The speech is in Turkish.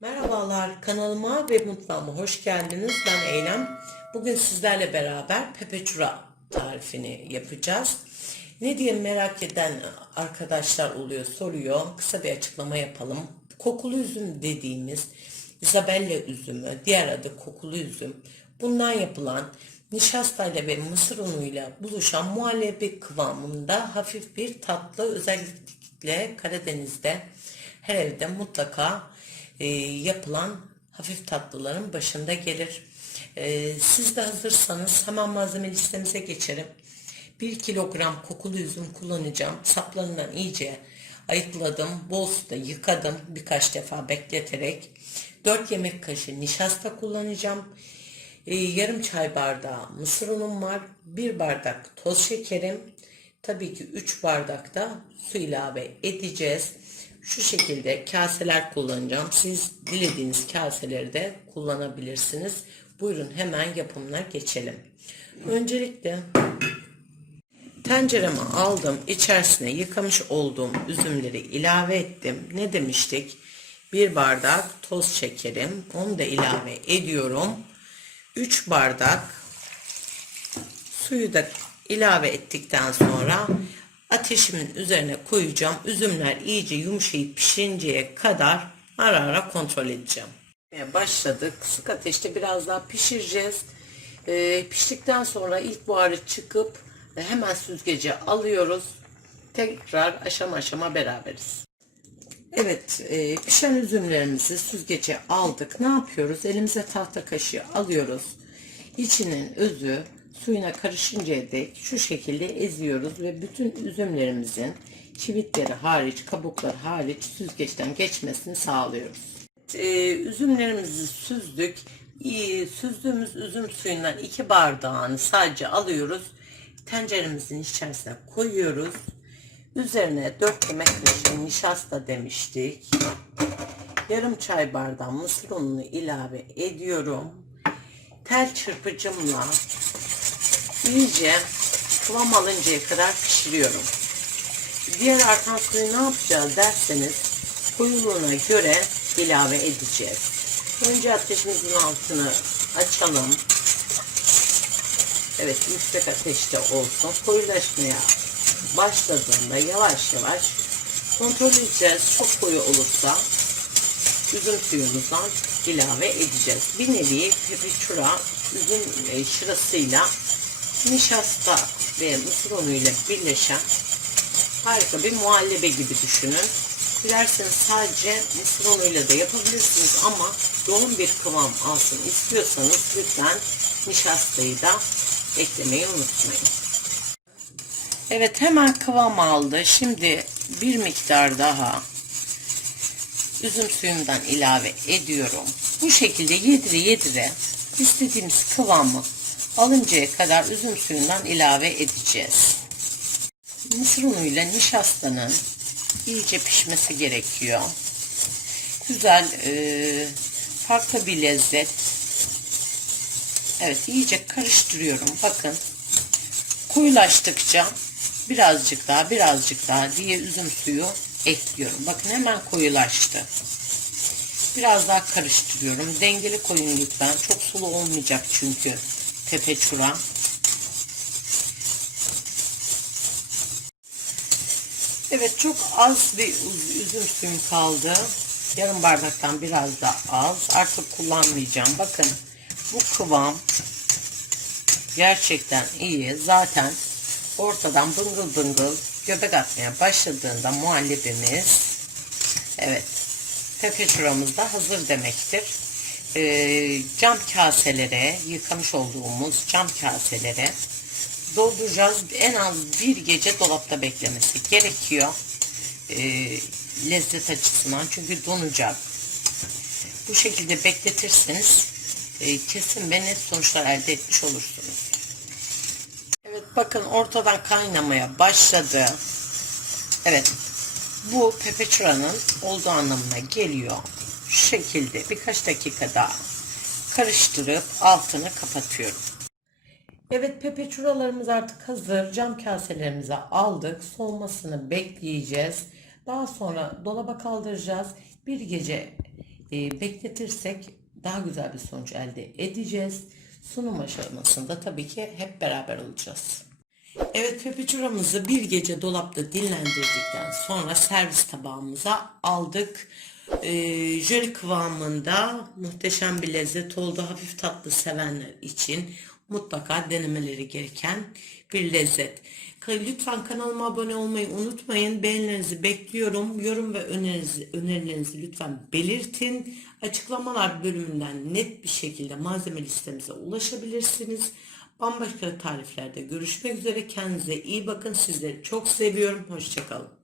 Merhabalar kanalıma ve mutfağıma hoş geldiniz. Ben Eylem. Bugün sizlerle beraber pepeçura tarifini yapacağız. Ne diye merak eden arkadaşlar oluyor soruyor. Kısa bir açıklama yapalım. Kokulu üzüm dediğimiz Isabella üzümü, diğer adı kokulu üzüm. Bundan yapılan nişastayla ve mısır unuyla buluşan muhallebi kıvamında hafif bir tatlı özellikle Karadeniz'de her evde mutlaka e, yapılan hafif tatlıların başında gelir. E, siz de hazırsanız hemen malzeme listemize geçelim. 1 kilogram kokulu üzüm kullanacağım. Saplarından iyice ayıkladım. Bol suda yıkadım birkaç defa bekleterek. 4 yemek kaşığı nişasta kullanacağım. E, yarım çay bardağı mısır unum var. 1 bardak toz şekerim. Tabii ki 3 bardak da su ilave edeceğiz. Şu şekilde kaseler kullanacağım. Siz dilediğiniz kaseleri de kullanabilirsiniz. Buyurun hemen yapımına geçelim. Öncelikle tencereme aldım. İçerisine yıkamış olduğum üzümleri ilave ettim. Ne demiştik? Bir bardak toz şekerim. Onu da ilave ediyorum. 3 bardak suyu da ilave ettikten sonra ateşimin üzerine koyacağım. Üzümler iyice yumuşayıp pişinceye kadar ara ara kontrol edeceğim. Başladık. Kısık ateşte biraz daha pişireceğiz. Ee, piştikten sonra ilk buharı çıkıp e, hemen süzgece alıyoruz. Tekrar aşama aşama beraberiz. Evet, e, pişen üzümlerimizi süzgece aldık. Ne yapıyoruz? Elimize tahta kaşığı alıyoruz. İçinin özü suyuna karışıncaya dek şu şekilde eziyoruz ve bütün üzümlerimizin çivitleri hariç, kabuklar hariç süzgeçten geçmesini sağlıyoruz. E, üzümlerimizi süzdük. İyi, süzdüğümüz üzüm suyundan iki bardağını sadece alıyoruz. Tenceremizin içerisine koyuyoruz. Üzerine 4 yemek kaşığı nişasta demiştik. Yarım çay bardağı mısır ununu ilave ediyorum. Tel çırpıcımla iyice kıvam alıncaya kadar pişiriyorum. Diğer artan ne yapacağız derseniz koyuluğuna göre ilave edeceğiz. Önce ateşimizin altını açalım. Evet yüksek ateşte olsun. Koyulaşmaya başladığında yavaş yavaş kontrol edeceğiz. Çok koyu olursa üzüm suyumuzdan ilave edeceğiz. Bir nevi pepiçura üzüm şırasıyla nişasta ve mısır unuyla birleşen harika bir muhallebi gibi düşünün. Dilerseniz sadece mısır unuyla da yapabilirsiniz ama yoğun bir kıvam alsın istiyorsanız lütfen nişastayı da eklemeyi unutmayın. Evet hemen kıvam aldı. Şimdi bir miktar daha üzüm suyumdan ilave ediyorum. Bu şekilde yedire yedire istediğimiz kıvamı alıncaya kadar üzüm suyundan ilave edeceğiz. Mısır unuyla nişastanın iyice pişmesi gerekiyor. Güzel, e, farklı bir lezzet. Evet, iyice karıştırıyorum. Bakın, koyulaştıkça birazcık daha, birazcık daha diye üzüm suyu ekliyorum. Bakın hemen koyulaştı. Biraz daha karıştırıyorum. Dengeli koyun lütfen. Çok sulu olmayacak çünkü tepe çura. Evet çok az bir üzüm suyum kaldı. Yarım bardaktan biraz da az. Artık kullanmayacağım. Bakın bu kıvam gerçekten iyi. Zaten ortadan bıngıl bıngıl göbek atmaya başladığında muhallebimiz evet pepe çuramız da hazır demektir. Ee, cam kaselere yıkamış olduğumuz cam kaselere dolduracağız. En az bir gece dolapta beklemesi gerekiyor. Ee, lezzet açısından çünkü donacak. Bu şekilde bekletirseniz e, kesin ve net sonuçlar elde etmiş olursunuz. Evet bakın ortadan kaynamaya başladı. Evet bu pepeçuranın olduğu anlamına geliyor. Şu şekilde birkaç dakika daha karıştırıp altını kapatıyorum. Evet pepeçuralarımız artık hazır. Cam kaselerimize aldık. Soğumasını bekleyeceğiz. Daha sonra dolaba kaldıracağız. Bir gece e, bekletirsek daha güzel bir sonuç elde edeceğiz. Sunum aşamasında tabii ki hep beraber olacağız. Evet pepiçuramızı bir gece dolapta dinlendirdikten sonra servis tabağımıza aldık. Ee, jöle kıvamında muhteşem bir lezzet oldu. Hafif tatlı sevenler için mutlaka denemeleri gereken bir lezzet. Lütfen kanalıma abone olmayı unutmayın. Beğenilerinizi bekliyorum. Yorum ve önerinizi, önerilerinizi lütfen belirtin. Açıklamalar bölümünden net bir şekilde malzeme listemize ulaşabilirsiniz. Bambaşka tariflerde görüşmek üzere. Kendinize iyi bakın. Sizleri çok seviyorum. Hoşçakalın.